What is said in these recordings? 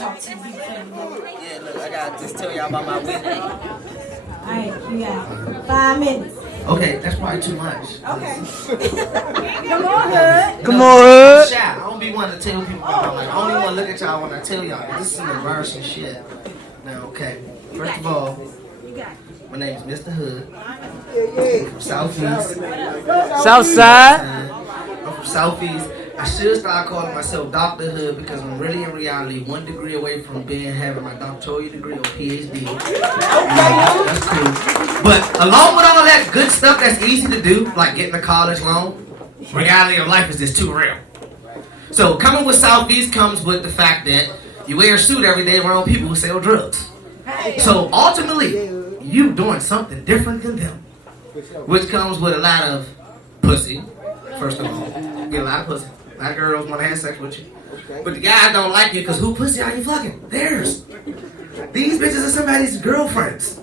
Yeah, look, I gotta just tell y'all about my week. Alright, you got 5 minutes. Okay, that's probably too much. Okay. Come on, Hood. Come on, Hood. Shy. I don't be wanting to tell people about my life. I only want to look at y'all when I tell y'all. This is some embarrassing shit. Now, okay. First of all, my name is Mr. Hood. I'm from Southeast. Southside. I'm from Southeast. I should start calling myself Dr. Hood because I'm really in reality 1 degree away from having my doctoral degree or PhD. That's cool. But along with all that good stuff that's easy to do, like getting a college loan, reality of life is just too real. So coming with Southeast comes with the fact that you wear a suit every day around people who sell drugs. So ultimately, you doing something different than them, which comes with a lot of pussy. First of all, get a lot of pussy. A lot of girls want to have sex with you. But the guys don't like you because who pussy are you fucking? Theirs. These bitches are somebody's girlfriends.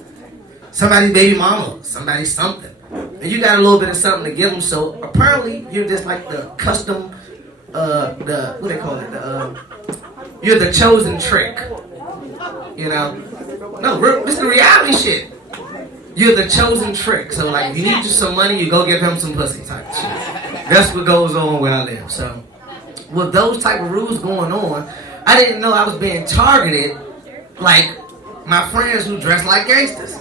Somebody's baby mama. Somebody's something. And you got a little bit of something to give them. So apparently you're just like the custom, what they call it? You're the chosen trick. You know? No, it's the reality shit. You're the chosen trick. So like if you need some money, you go give him some pussy type of shit. That's what goes on where I live. So with those type of rules going on, I didn't know I was being targeted like my friends who dress like gangsters.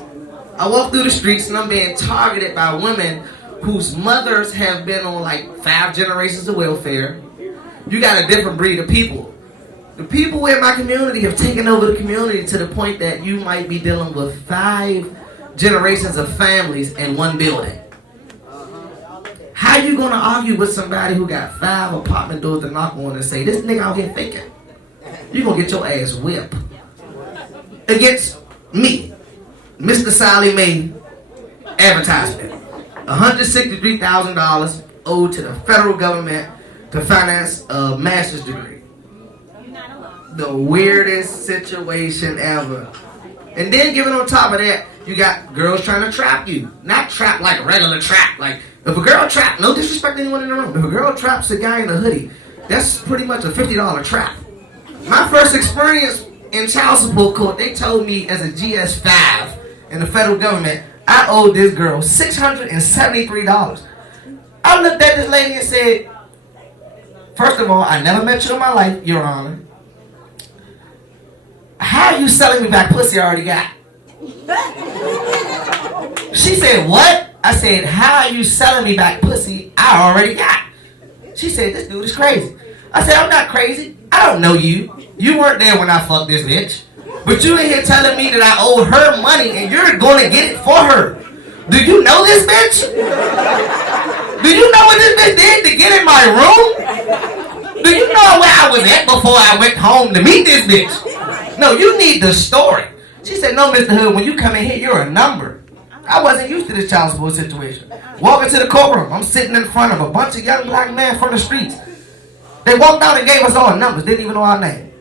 I walk through the streets and I'm being targeted by women whose mothers have been on like 5 generations of welfare. You got a different breed of people. The people in my community have taken over the community to the point that you might be dealing with 5 generations of families in one building. How you gonna argue with somebody who got 5 apartment doors to knock on and say, this nigga out here faking? You gonna get your ass whipped. Against me, Mr. Sally Mae advertisement. $163,000 owed to the federal government to finance a master's degree. The weirdest situation ever. And then given on top of that, you got girls trying to trap you. Not trap like regular trap. Like, if a girl trap, no disrespect to anyone in the room. If a girl traps a guy in a hoodie, that's pretty much a $50 trap. My first experience in child support court, they told me as a GS5 in the federal government, I owed this girl $673. I looked at this lady and said, first of all, I never met you in my life, Your Honor. How are you selling me back pussy I already got? She said, what? I said, how are you selling me back pussy I already got? She said, this dude is crazy. I said, I'm not crazy. I don't know you. You weren't there when I fucked this bitch. But you in here telling me that I owe her money and you're going to get it for her. Do you know this bitch? Do you know what this bitch did to get in my room? Do you know where I was at before I went home to meet this bitch? No, you need the story. She said, no, Mr. Hood, when you come in here, you're a number. I wasn't used to this child support situation. Walking to the courtroom, I'm sitting in front of a bunch of young black men from the streets. They walked out and gave us all numbers, didn't even know our name.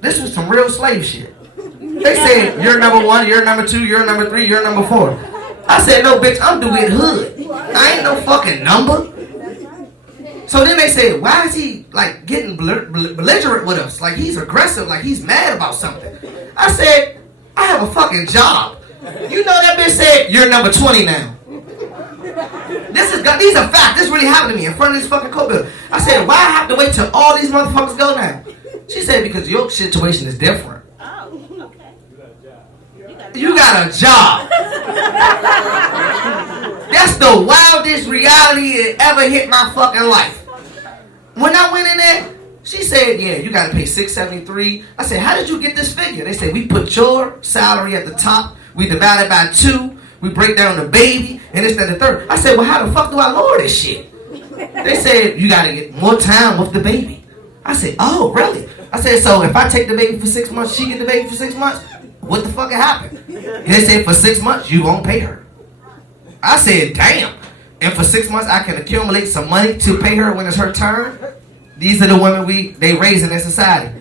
This was some real slave shit. They said, you're number 1, you're number 2, you're number 3, you're number 4. I said, no, bitch, I'm DeWitt Hood. I ain't no fucking number. So then they said, why is he like getting belligerent with us? Like he's aggressive, like he's mad about something. I said, I have a fucking job. You know that bitch said, you're number 20 now. These are facts. This really happened to me in front of this fucking court building. I said, why I have to wait till all these motherfuckers go now? She said, because your situation is different. Oh, okay. You got a job. That's the wildest reality that ever hit my fucking life. When I went in there, she said, yeah, you got to pay $673. I said, how did you get this figure? They said, we put your salary at the top. We divide it by 2. We break down the baby. And this, that, and the third. I said, well, how the fuck do I lower this shit? They said, you got to get more time with the baby. I said, oh, really? I said, so if I take the baby for 6 months, she get the baby for 6 months? What the fuck happened? And they said, for 6 months, you won't pay her. I said, damn. And for 6 months, I can accumulate some money to pay her when it's her turn. These are the women they raise in their society.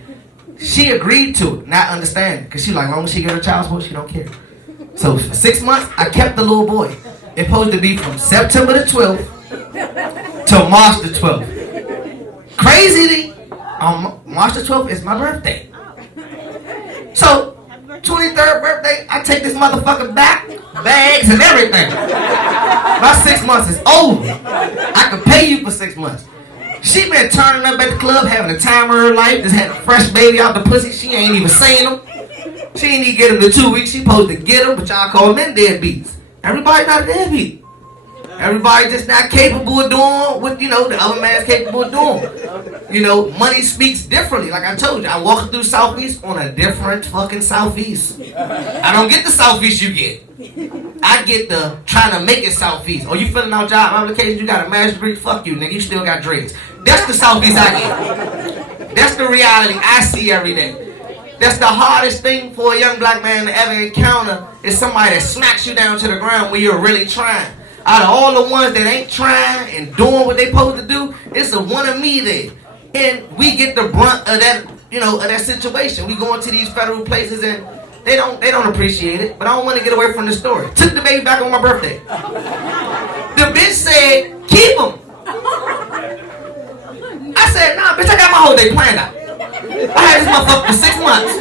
She agreed to it, not understanding. Because she like, as long as she get her child support, she don't care. So for 6 months, I kept the little boy. It's supposed to be from September the 12th to March the 12th. Crazily, March the 12th is my birthday. So, 23rd birthday, I take this motherfucker back, bags and everything. My 6 months is over. I can pay you for 6 months. She been turning up at the club, having the time of her life, just had a fresh baby out the pussy. She ain't even seen him. She ain't even get him to 2 weeks. She supposed to get him, but y'all call them deadbeats. Everybody not a deadbeat. Everybody just not capable of doing what, the other man's capable of doing. Money speaks differently. Like I told you, I walk through Southeast on a different fucking Southeast. I don't get the Southeast you get. I get the trying to make it Southeast. Oh, you filling out job applications, you got a master's degree, fuck you, nigga, you still got dreads. That's the Southeast I get. That's the reality I see every day. That's the hardest thing for a young black man to ever encounter is somebody that smacks you down to the ground when you're really trying. Out of all the ones that ain't trying and doing what they supposed to do, it's a one of me there. And we get the brunt of that, of that situation. We go into these federal places and they don't appreciate it, but I don't want to get away from the story. Took the baby back on my birthday. The bitch said, keep him. I said, nah, bitch, I got my whole day planned out. I had this motherfucker for 6 months.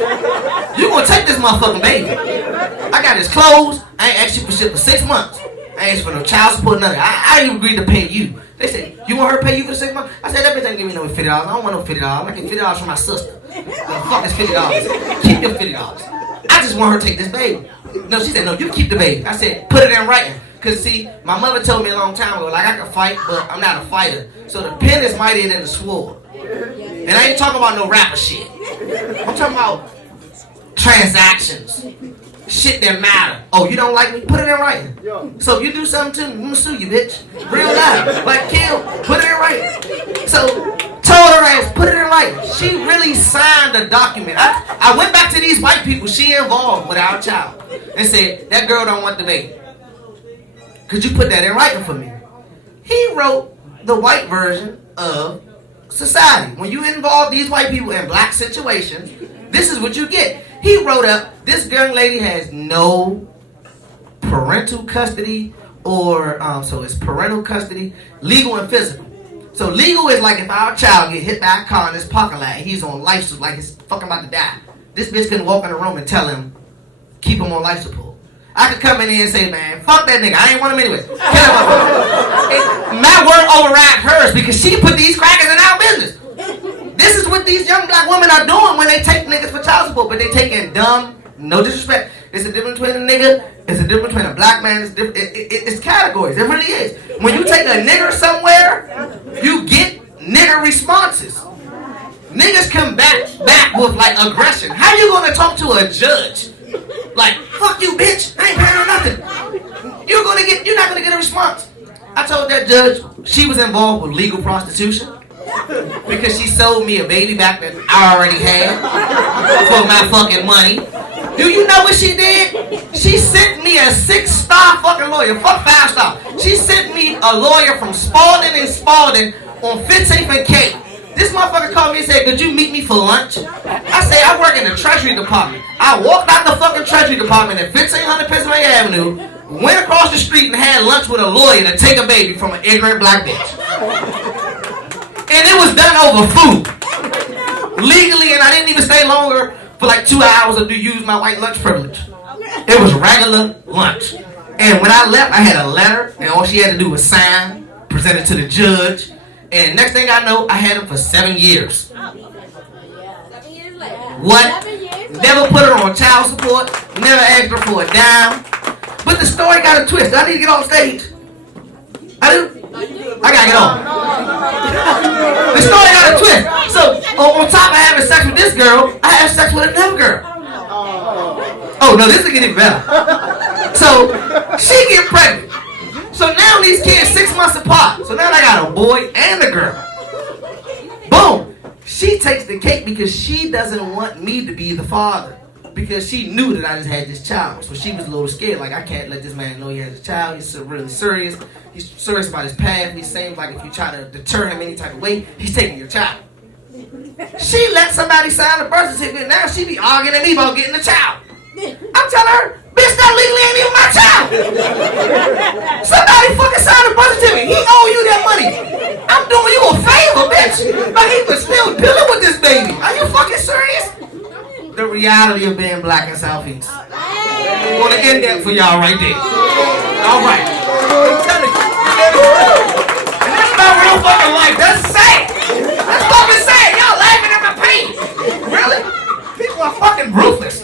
You gonna take this motherfucking baby. I got his clothes. I ain't asked you for shit for 6 months. I ain't asked for no child support, nothing. I didn't agree to pay you. They said, you want her to pay you for 6 months? I said, that bitch ain't give me no $50. I don't want no $50. I get $50 from my sister. The fuck is $50? Keep your $50. I just want her to take this baby. No, she said, no, you keep the baby. I said, put it in writing. Because, see, my mother told me a long time ago, like, I can fight, but I'm not a fighter. So the pen is mightier than the sword. And I ain't talking about no rapper shit. I'm talking about transactions. Shit that matter. Oh, you don't like me? Put it in writing. So if you do something to me, I'm gonna sue you, bitch. Real life. Like, kill, put it in writing. So, told her ass, put it in writing. She really signed the document. I went back to these white people she involved with our child and said, that girl don't want the baby. Could you put that in writing for me? He wrote the white version of society. When you involve these white people in black situations, this is what you get. He wrote up, this young lady has no parental custody or, so it's parental custody, legal and physical. So legal is like if our child get hit by a car in his parking lot and he's on life support, like he's fucking about to die. This bitch can walk in the room and tell him, keep him on life support. I could come in here and say, man, fuck that nigga. I ain't want him anyway. My word override hers because she put these crackers in our business. This is what these young black women are doing when they take niggas for child support, but they taking dumb, no disrespect. It's a difference between a nigga, it's a difference between a black man, it's categories, it really is. When you take a nigger somewhere, you get nigger responses. Niggas come back with like aggression. How you gonna talk to a judge? Like, fuck you, bitch, I ain't paying her nothing. You're not gonna get a response. I told that judge she was involved with legal prostitution. Because she sold me a baby back that I already had for my fucking money. Do you know what she did? She sent me a 6-star fucking lawyer. Fuck 5-star. She sent me a lawyer from Spalding and Spalding on 15th and K. This motherfucker called me and said, could you meet me for lunch? I said, I work in the Treasury Department. I walked out the fucking Treasury Department at 1500 Pennsylvania Avenue, went across the street and had lunch with a lawyer to take a baby from an ignorant black bitch. And it was done over food. Legally, and I didn't even stay longer for like 2 hours to use my white lunch privilege. It was regular lunch. And when I left, I had a letter, and all she had to do was sign, present it to the judge. And next thing I know, I had him for 7 years. What? Never put her on child support, never asked her for a dime. But the story got a twist. I need to get on stage. I do? I gotta get on. The story got a twist. So, on top of having sex with this girl, I had sex with another girl. Oh, no, this is getting better. So, she get pregnant. So now these kids 6 months apart. So now I got a boy and a girl. Boom. She takes the cake because she doesn't want me to be the father. Because she knew that I just had this child. So she was a little scared. Like, I can't let this man know he has a child. He's really serious. He's serious about his path. He seems like if you try to deter him any type of way, he's taking your child. She let somebody sign the birth certificate. Now she be arguing at me about getting the child. I'm telling her, bitch, that legally ain't even my child. Somebody fucking signed the birth certificate. He owe you that money. I'm doing you a favor, bitch. But he was still dealing with this baby. Are you fucking serious? The reality of being black in Southeast. I'm gonna end that for y'all right there. All right. I'm telling you. And that's my real fucking life. That's sad. That's fucking sad. Y'all laughing at my pain. Really? People are fucking ruthless.